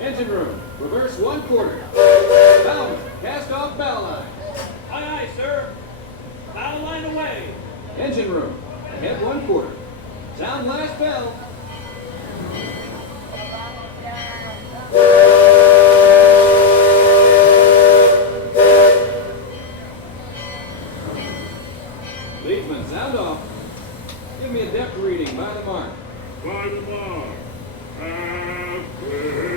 Engine room, reverse 1/4. Bowman, cast off bow lines. Aye, aye, sir. Bow line away. Engine room, ahead 1/4. Sound last bell. Leadsman, sound off. Give me a depth reading by the mark. By the mark. Halfway.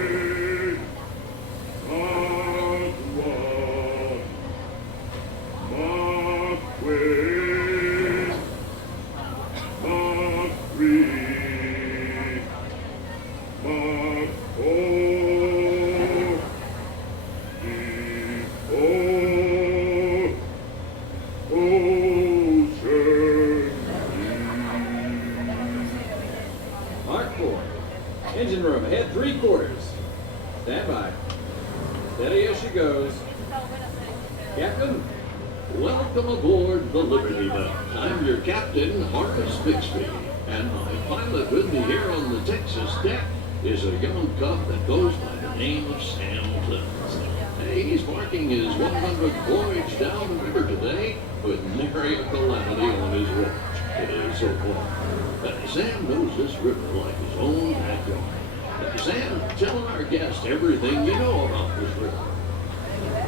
Oh, ocean. Mark 4. Engine room ahead 3/4. Stand by. Steady as she goes. Captain? Welcome aboard the Liberty Belle. I'm your captain, Horace Bixby, and my pilot with me here on the Texas deck is a young cub that goes by the name of Sam Clemens. Hey, he's marking his 100th voyage down the river today with nary a calamity on his watch. It is so far. Sam knows this river like his own backyard. Sam, tell our guest everything you know about this river.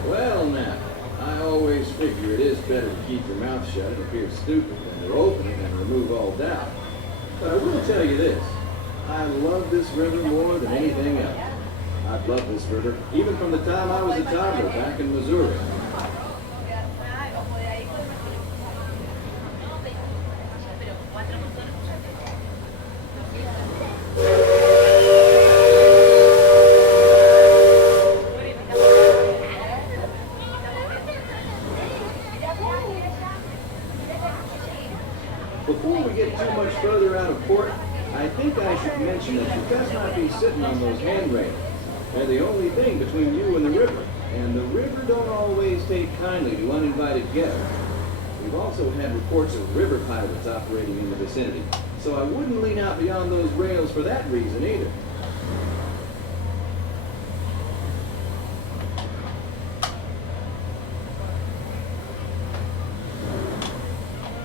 Well, now, I always figure it is better to keep your mouth shut and appear stupid than to open it and remove all doubt. But I will tell you this. I love this river more than anything else. I've loved this river, even from the time I was a toddler back in Missouri. Before we get too much further out of port, I think I should mention that you best not be sitting on those handrails. They're the only thing between you and the river, and the river don't always take kindly to uninvited guests. We've also had reports of river pirates operating in the vicinity, so I wouldn't lean out beyond those rails for that reason either.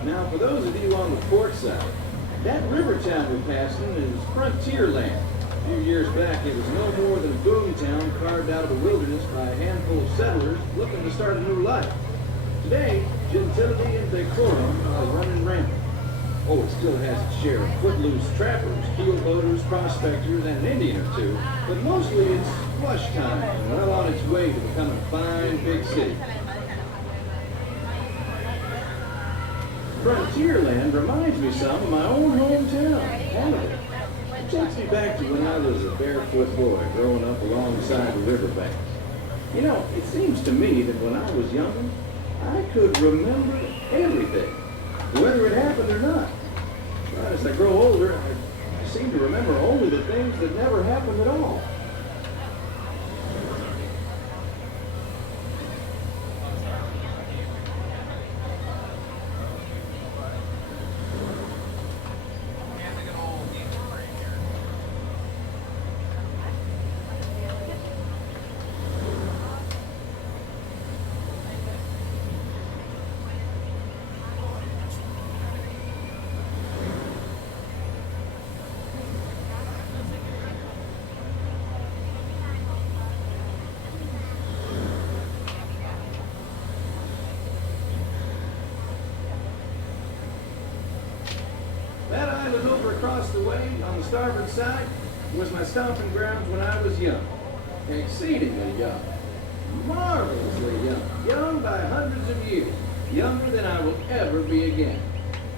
Now, for those of you on the port side, that river town we're passing is frontier land. A few years back, it was no more than a boom town carved out of the wilderness by a handful of settlers looking to start a new life. Today, gentility and decorum are running rampant. Oh, it still has its share of footloose trappers, keelboaters, prospectors, and an Indian or two, but mostly it's flush time and well on its way to becoming a fine big city. Frontierland reminds me some of my own hometown, Canada. It takes me back to when I was a barefoot boy growing up alongside the riverbanks. You know, it seems to me that when I was younger, I could remember everything, whether it happened or not. But as I grow older, I seem to remember only the things that never happened at all. That island over across the way on the starboard side was my stomping grounds when I was young. Exceedingly young. Marvelously young. Young by hundreds of years. Younger than I will ever be again.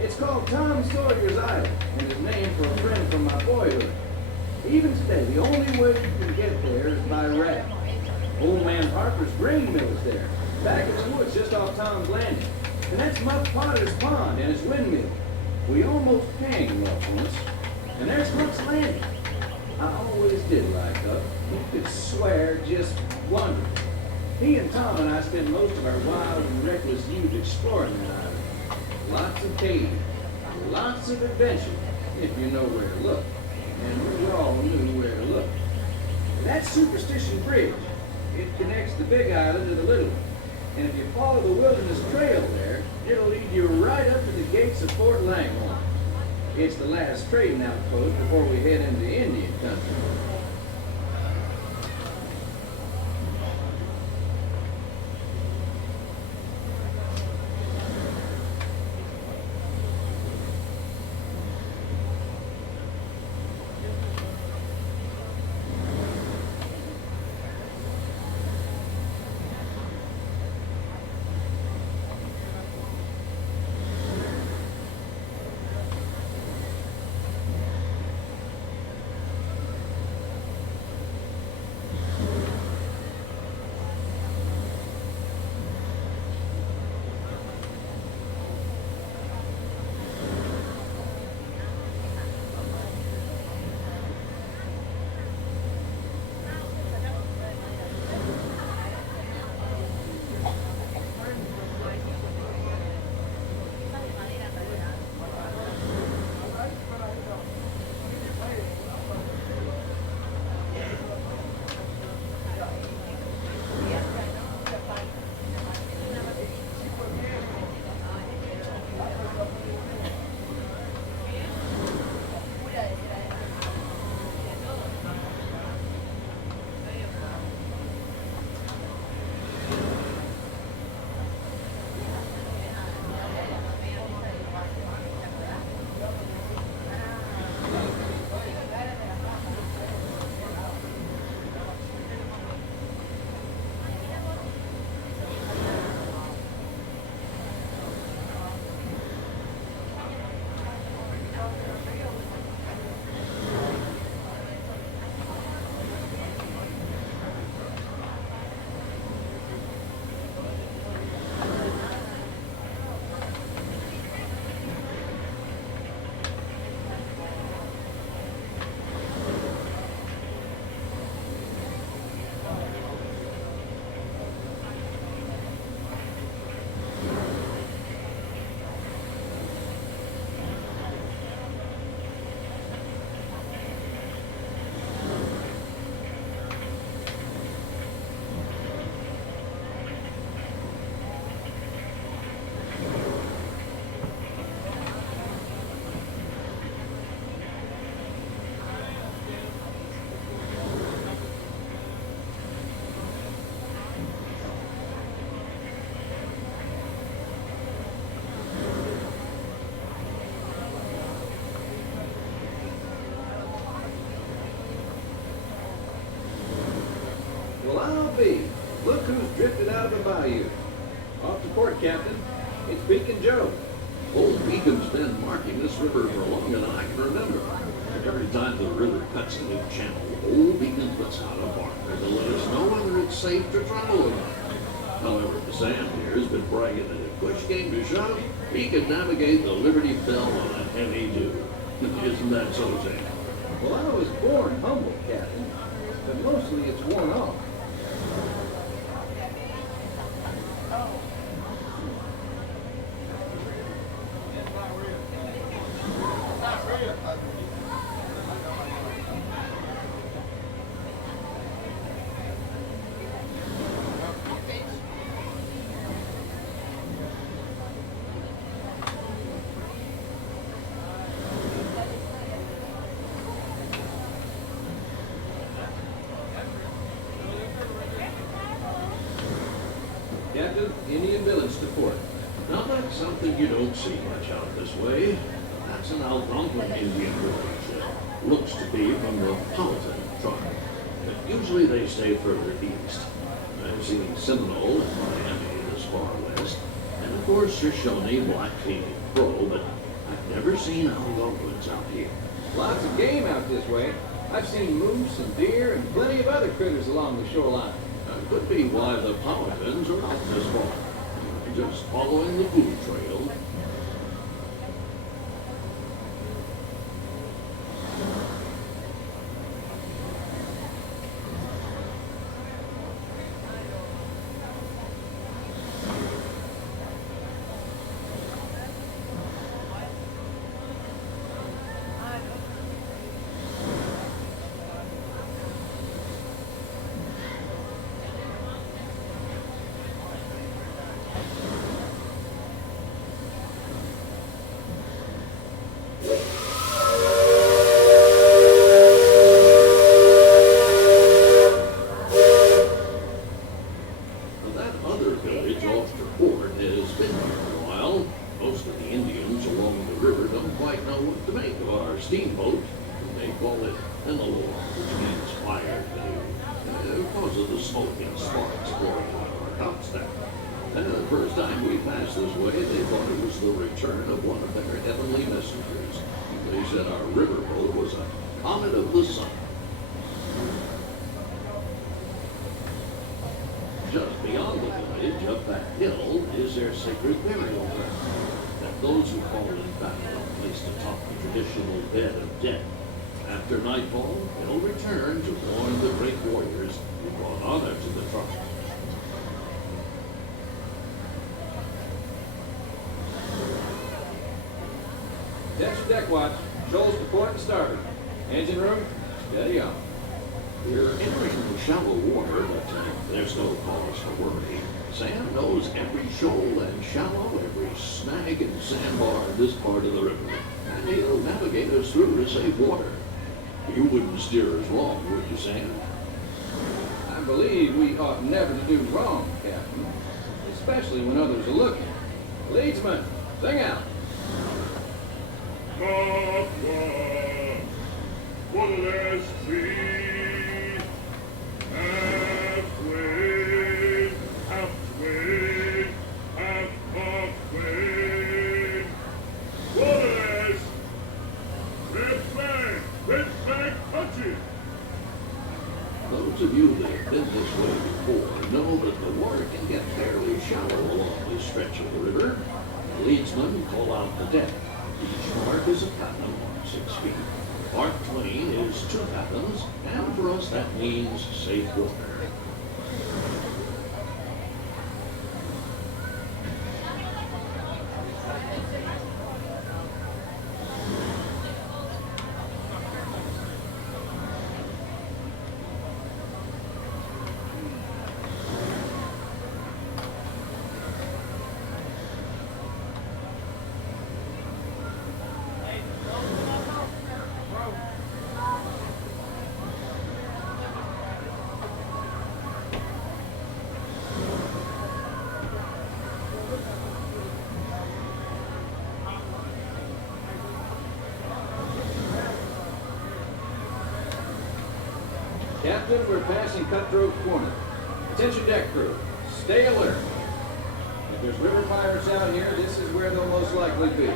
It's called Tom Sawyer's Island and is named for a friend from my boyhood. Even today, the only way you can get there is by raft. Old man Harper's grain mill is there, back in the woods just off Tom's Landing. And that's Muff Potter's Pond and his windmill. We almost hanged Muff once. And there's Muff's Landing. I always did like Huck. You could swear just wonderful. He and Tom and I spent most of our wild and reckless youth exploring that island. Lots of caves, lots of adventure, if you know where to look. And we all knew where to look. That's Superstition Bridge. It connects the big island to the little one. And if you follow the wilderness trail there, it'll lead you right up to the gates of Fort Langhorne. It's the last trading outpost before we head into Indian country. will be. Look who's drifted out of the bayou. Off to port, Captain. It's Beacon Joe. Old Beacon's been marking this river for longer than I can remember. Every time the river cuts a new channel, Old Beacon puts out a marker to let us know whether it's safe to travel or not. However, the Sam here has been bragging that if push came to shove, he could navigate the Liberty Belle on a heavy dew. Isn't that so, Sam? Well, I was born humble, Captain, but mostly it's worn off. Captain, Indian village to port. Now that's something you don't see much out this way. That's an Algonquin Indian village that looks to be from the Powhatan tribe. But usually they stay further east. I've seen Seminole and Miami as far west, and of course Shoshone, Blackfeet, and Crow, but I've never seen Algonquins out here. Lots of game out this way. I've seen moose and deer and plenty of other critters along the shoreline. Could be why the Powhatans are out this far. Just following the food trail. Steamboat, they call it amble, which means fire canoe, because of the smoke and sparks pouring out of our topstack. And the first time we passed this way, they thought it was the return of one of their heavenly messengers. They said our riverboat was a comet of the sun. Just beyond the village, up that hill, is their sacred burial ground. That those who fall in battle are placed atop the traditional bed of death. After nightfall, they'll return to warn the great warriors who brought honor to the tribe. That's your deck watch. Shoals to port and starboard. Engine room, steady on. We're entering shallow water, but there's no cause for worry. Sam knows every shoal and shallow, every snag and sandbar in this part of the river, and he'll navigate us through to safe water. You wouldn't steer us wrong, would you, Sam? I believe we ought never to do wrong, Captain, especially when others are looking. Leadsman, sing out. Waterless free, halfway, halfway, halfway. Waterless, red flag country. Those of you that have been this way before know that the water can get fairly shallow along this stretch of the river. The leadsmen call out the deck. Each mark is a fathom, 6 feet. Mark Twain is 2 fathoms, and for us that means safe water. Captain, we're passing Cutthroat Corner. Attention deck crew, stay alert. If there's river pirates out here, this is where they'll most likely be.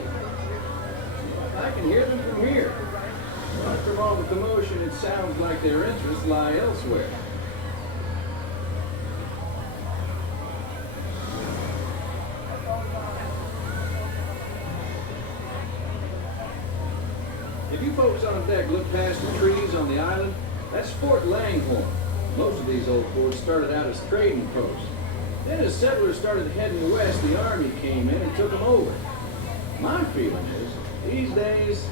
I can hear them from here. But from all the commotion, it sounds like their interests lie elsewhere. If you folks on deck look past the trees on the island, that's Fort Langhorne. Most of these old forts started out as trading posts. Then as settlers started heading west, the army came in and took them over. My feeling is, these days,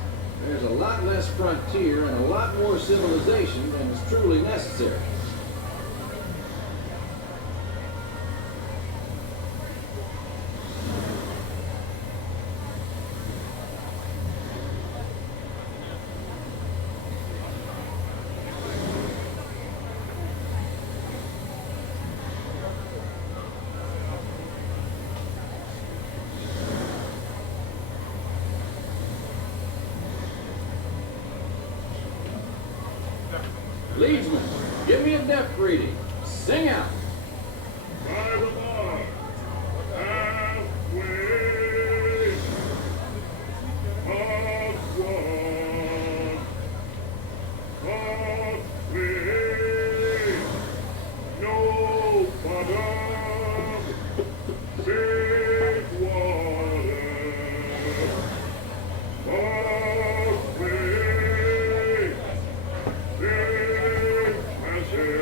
there's a lot less frontier and a lot more civilization than is truly necessary. Leadsman, give me a depth reading. Sing out. By the mark, halfway of one, halfway, no bottom, safe water, halfway, safe passage.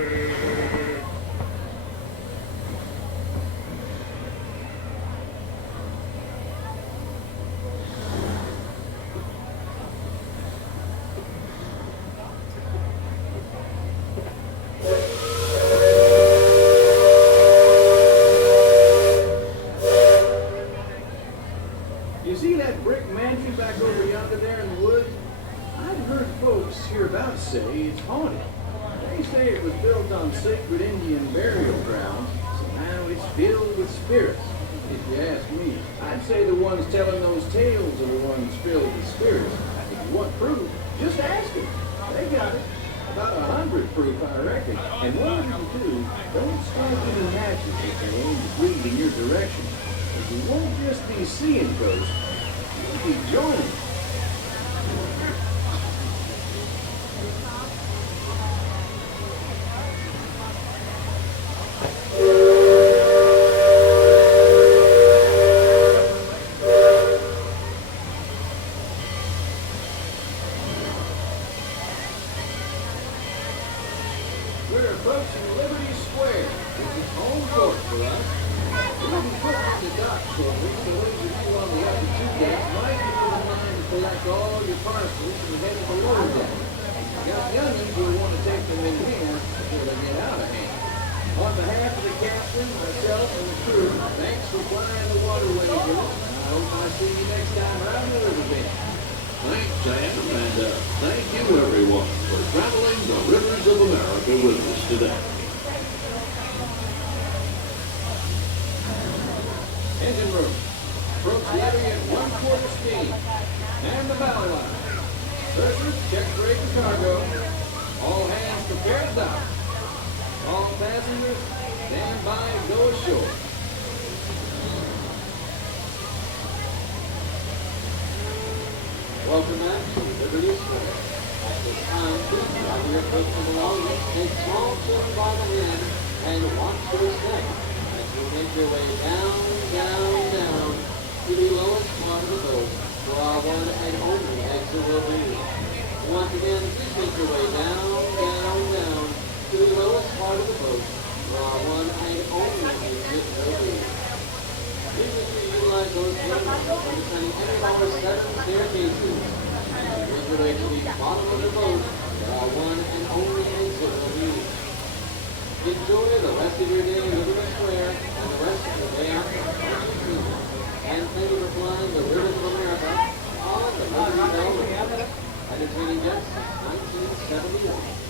You see that brick mansion back over yonder there in the woods? I've heard folks hereabouts say it's haunted. They say it was built on sacred Indian burial ground, so now it's filled with spirits. If you ask me, I'd say the ones telling those tales are the ones filled with spirits. If you want proof, just ask them. They got it. About 100 proof, I reckon. And one of you two, don't strike any matches if they aim to bleed in your direction. If you won't just be seeing ghosts, you'll be joining. We're approaching Liberty Square, which is home court for us. We'll be putting in the dock shortly, so those of you on the upper two decks might be of a mind to collect all your parcels and head to the lower deck. You got youngins who want to take them in here before they get out of hand. On behalf of the captain, myself, and the crew, thanks for flying the waterway with us. I hope I see you next time around the river bend. Thanks, Sam, and thank you, everyone, for traveling the rivers of America with us today. Engine room. Approach levy at 1/4 speed. Man the bow line. Pursers, check brake and cargo. All hands prepare to dock. All passengers, stand by and go ashore. Welcome back to Liberty Square. At this time, please grab your personal belongings, take small children by the hand, and watch your step as you make your way down, down, down to the lowest part of the boat, where our one and only exit will be. Once again, please make your way down, down, down to the lowest part of the boat, where our one and only exit will be. Please make sure you utilize those windows when descending any of our 7 staircases. As you make your way to the bottom of the boat, where our one and only exit will be. Enjoy the rest of your day in Liberty Square and the rest of your day after and thank you for flying the Rivers of America on the Liberty Belle, entertaining guests since 1971.